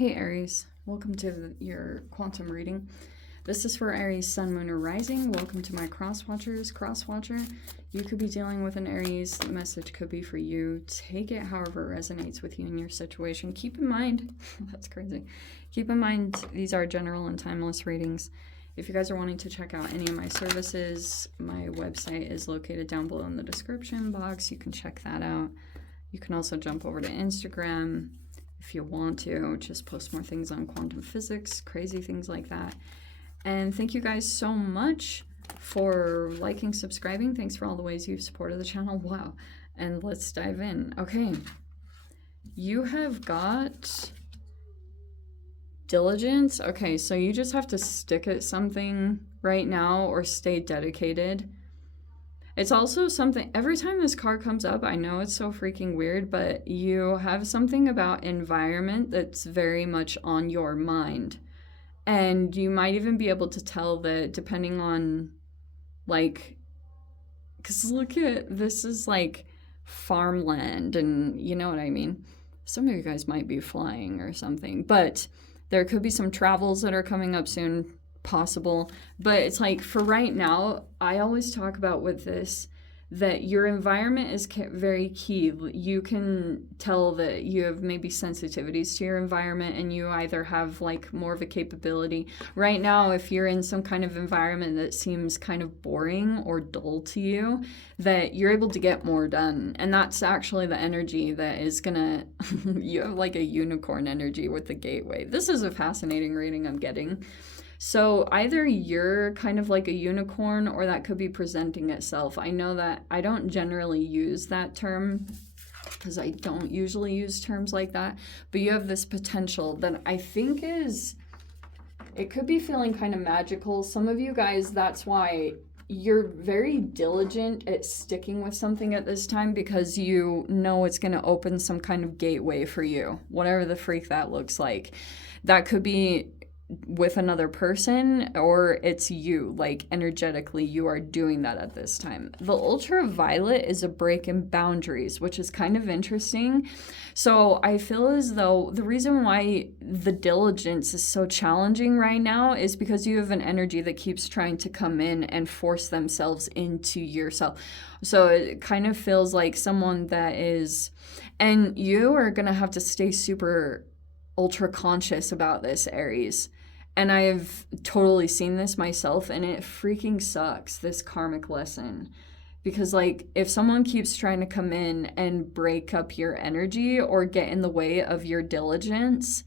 Hey Aries, welcome to your quantum reading. This is for Aries, Sun, Moon, or Rising. Welcome to my cross-watchers. Cross-watcher, you could be dealing with an Aries. The message could be for you. Take it however it resonates with you in your situation. Keep in mind, that's crazy. Keep in mind, these are general and timeless readings. If you guys are wanting to check out any of my services, my website is located down below in the description box. You can check that out. You can also jump over to Instagram if you want to, just post more things on quantum physics, crazy things like that. And thank you guys so much for liking, subscribing. Thanks for all the ways you've supported the channel. Wow. And let's dive in. Okay. You have got Diligence. Okay, so you just have to stick at something right now or stay dedicated. It's also something, every time this card comes up, I know it's so freaking weird, but you have something about environment that's very much on your mind. And you might even be able to tell that depending on, like, because look at, this is like farmland and you know what I mean? Some of you guys might be flying or something, but there could be some travels that are coming up soon. Possible, but it's like for right now, I always talk about with this that your environment is very key. You can tell that you have maybe sensitivities to your environment and you either have like more of a capability right now. If you're in some kind of environment that seems kind of boring or dull to you, that you're able to get more done, and that's actually the energy that is gonna you have like a unicorn energy with the gateway. This is a fascinating reading I'm getting. So either you're kind of like a unicorn or that could be presenting itself. I know that I don't generally use that term because I don't usually use terms like that, but you have this potential that I think is, it could be feeling kind of magical. Some of you guys, that's why you're very diligent at sticking with something at this time because you know it's going to open some kind of gateway for you, whatever the freak that looks like. That could be with another person or it's you, like energetically you are doing that at this time. The ultraviolet is a break in boundaries, which is kind of interesting. So I feel as though the reason why the diligence is so challenging right now is because you have an energy that keeps trying to come in and force themselves into yourself. So it kind of feels like someone that is, and you are gonna have to stay super ultra conscious about this, Aries. And I've totally seen this myself, and it freaking sucks, this karmic lesson. Because, like, if someone keeps trying to come in and break up your energy or get in the way of your diligence,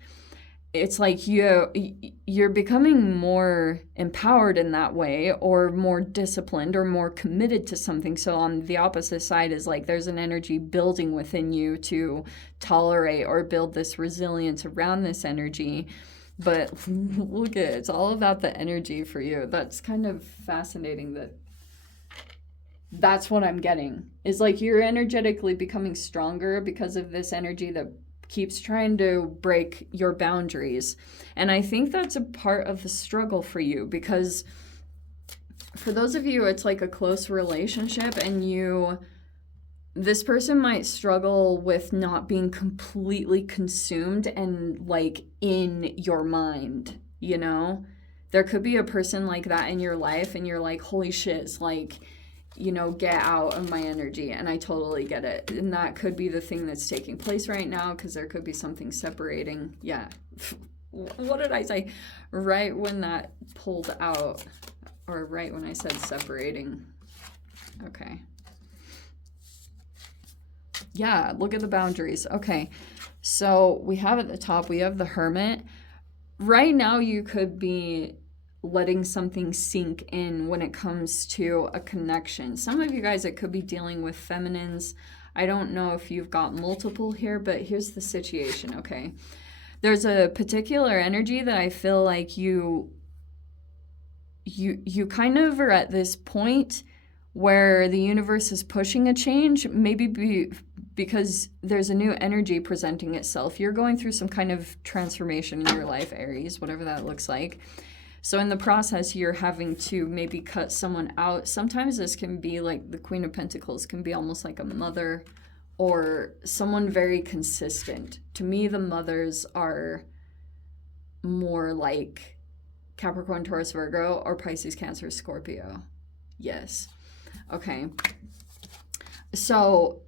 it's like you're becoming more empowered in that way or more disciplined or more committed to something. So on the opposite side is like there's an energy building within you to tolerate or build this resilience around this energy. But look at it, it's all about the energy for you. That's kind of fascinating that that's what I'm getting. Is like you're energetically becoming stronger because of this energy that keeps trying to break your boundaries. And I think that's a part of the struggle for you because for those of you, it's like a close relationship and this person might struggle with not being completely consumed and like in your mind, you know? There could be a person like that in your life and you're like, holy shit, it's like, you know, get out of my energy. And I totally get it. And that could be the thing that's taking place right now because there could be something separating. Yeah. What did I say? Right when that pulled out, or right when I said separating. Okay. Yeah, look at the boundaries. Okay, so we have at the top, we have the Hermit. Right now, you could be letting something sink in when it comes to a connection. Some of you guys, it could be dealing with feminines. I don't know if you've got multiple here, but here's the situation, okay? There's a particular energy that I feel like you kind of are at this point where the universe is pushing a change, maybe because there's a new energy presenting itself. You're going through some kind of transformation in your life, Aries, whatever that looks like. So in the process, you're having to maybe cut someone out. Sometimes this can be like the Queen of Pentacles can be almost like a mother or someone very consistent. To me, the mothers are more like Capricorn, Taurus, Virgo, or Pisces, Cancer, Scorpio? Yes. Okay. So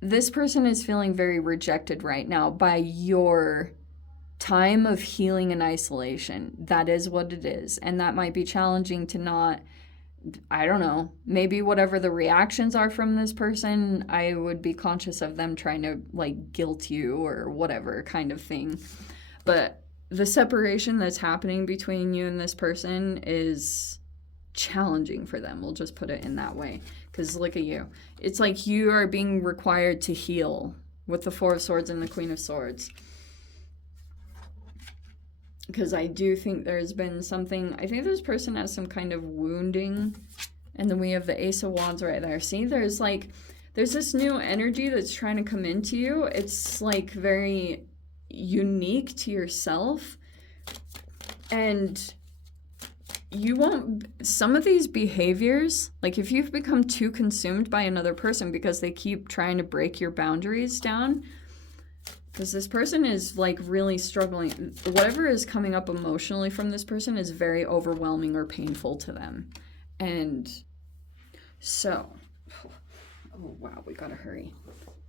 this person is feeling very rejected right now by your time of healing and isolation. That is what it is. And that might be challenging to not, I don't know, maybe whatever the reactions are from this person, I would be conscious of them trying to like guilt you or whatever kind of thing. But the separation that's happening between you and this person is challenging for them. We'll just put it in that way. Because look at you. It's like you are being required to heal with the Four of Swords and the Queen of Swords. Because I do think there's been something, I think this person has some kind of wounding. And then we have the Ace of Wands right there. See, there's this new energy that's trying to come into you. It's like very unique to yourself. And you won't, some of these behaviors, like if you've become too consumed by another person because they keep trying to break your boundaries down, because this person is like really struggling. Whatever is coming up emotionally from this person is very overwhelming or painful to them. And so, oh wow, we gotta hurry.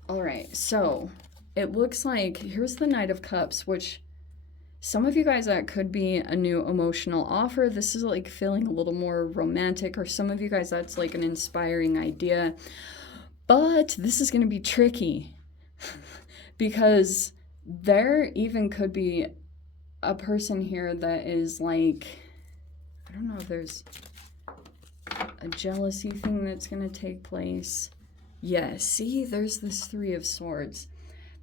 All right, so it looks like, here's the Knight of Cups, which some of you guys, that could be a new emotional offer. This is like feeling a little more romantic, or some of you guys, that's like an inspiring idea. But this is gonna be tricky. Because there even could be a person here that is like, I don't know if there's a jealousy thing that's going to take place. Yeah, see, there's this Three of Swords.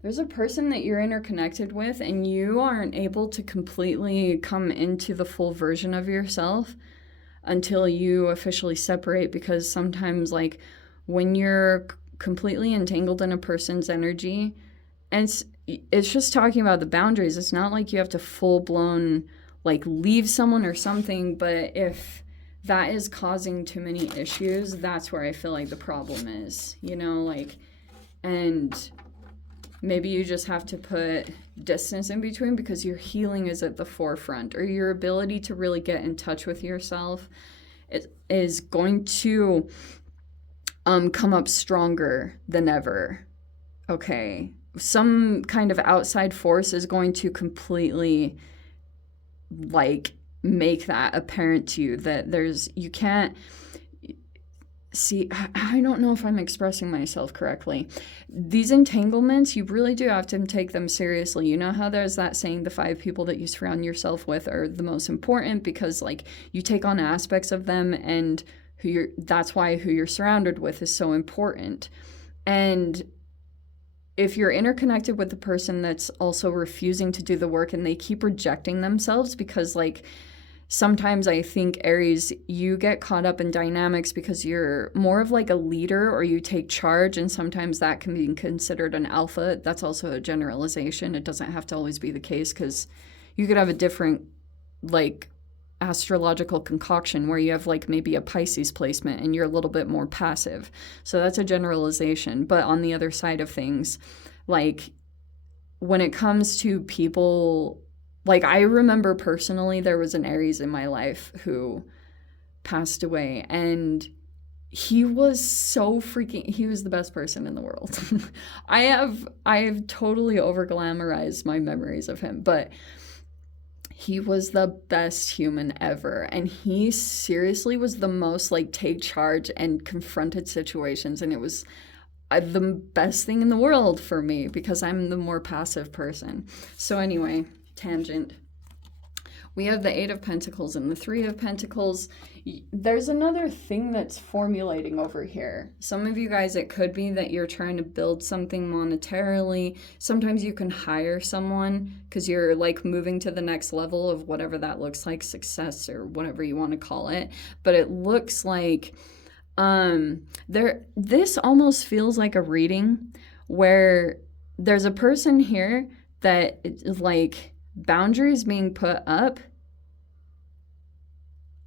There's a person that you're interconnected with and you aren't able to completely come into the full version of yourself until you officially separate, because sometimes like when you're completely entangled in a person's energy, and it's just talking about the boundaries. It's not like you have to full-blown, like, leave someone or something. But if that is causing too many issues, that's where I feel like the problem is. You know, like, and maybe you just have to put distance in between because your healing is at the forefront, or your ability to really get in touch with yourself is going to come up stronger than ever. Okay. Some kind of outside force is going to completely like make that apparent to you, that you can't see. I don't know if I'm expressing myself correctly. These entanglements, you really do have to take them seriously. You know how there's that saying, the 5 people that you surround yourself with are the most important, because like you take on aspects of them, and that's why who you're surrounded with is so important. And if you're interconnected with the person that's also refusing to do the work and they keep rejecting themselves, because like sometimes I think, Aries, you get caught up in dynamics because you're more of like a leader, or you take charge, and sometimes that can be considered an alpha. That's also a generalization. It doesn't have to always be the case, because you could have a different like astrological concoction where you have like maybe a Pisces placement and you're a little bit more passive. So that's a generalization. But on the other side of things, like when it comes to people, like I remember personally, there was an Aries in my life who passed away, and he was he was the best person in the world. I've totally over glamorized my memories of him, but he was the best human ever. And he seriously was the most like take charge and confronted situations. And it was the best thing in the world for me, because I'm the more passive person. So anyway, tangent. We have the 8 of Pentacles and the 3 of Pentacles. There's another thing that's formulating over here. Some of you guys, it could be that you're trying to build something monetarily. Sometimes you can hire someone because you're like moving to the next level of whatever that looks like, success or whatever you want to call it. But it looks like this almost feels like a reading where there's a person here that is like boundaries being put up.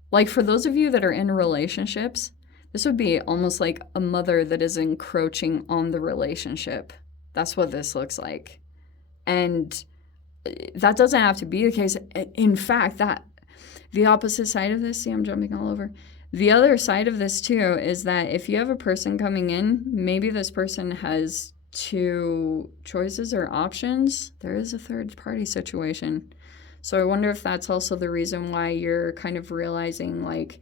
Like for those of you that are in relationships, this would be almost like a mother that is encroaching on the relationship. That's what this looks like. And that doesn't have to be the case. In fact, that the opposite side of this, see, I'm jumping all over. The other side of this too is that if you have a person coming in, maybe this person has two choices or options. There is a third party situation. So I wonder if that's also the reason why you're kind of realizing, like,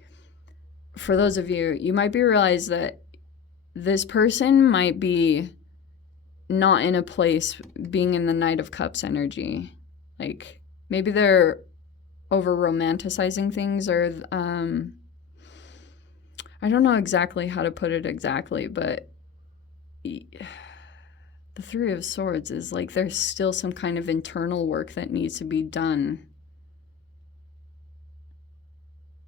for those of you, you might be realized that this person might be not in a place being in the Knight of Cups energy. Like, maybe they're over romanticizing things, or I don't know exactly how to put it exactly, but the Three of Swords is like there's still some kind of internal work that needs to be done.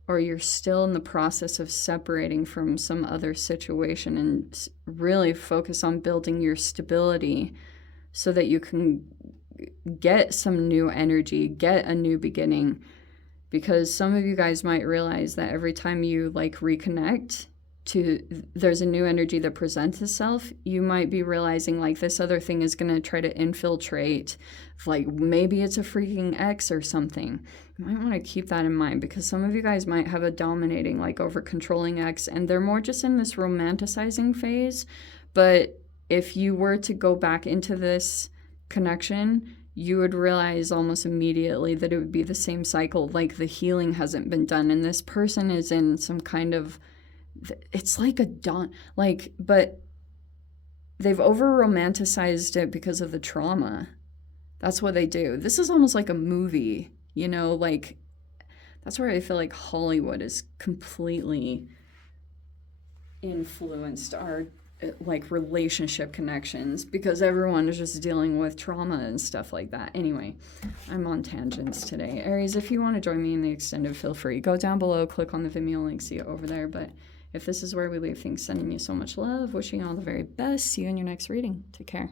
Or you're still in the process of separating from some other situation and really focus on building your stability so that you can get some new energy, get a new beginning. Because some of you guys might realize that every time you like reconnect there's a new energy that presents itself, you might be realizing like this other thing is going to try to infiltrate, like maybe it's a freaking ex or something. You might want to keep that in mind, because some of you guys might have a dominating, like over controlling ex, and they're more just in this romanticizing phase. But if you were to go back into this connection, you would realize almost immediately that it would be the same cycle. Like the healing hasn't been done, and this person is in some kind of, it's like a dawn, like, but they've over romanticized it because of the trauma. That's what they do. This is almost like a movie, you know, like that's where I feel like Hollywood is completely influenced our like relationship connections, because everyone is just dealing with trauma and stuff like that. Anyway, I'm on tangents today. Aries, if you want to join me in the extended, feel free. Go down below, click on the Vimeo link, see it over there. But if this is where we leave things, sending you so much love, wishing you all the very best. See you in your next reading. Take care.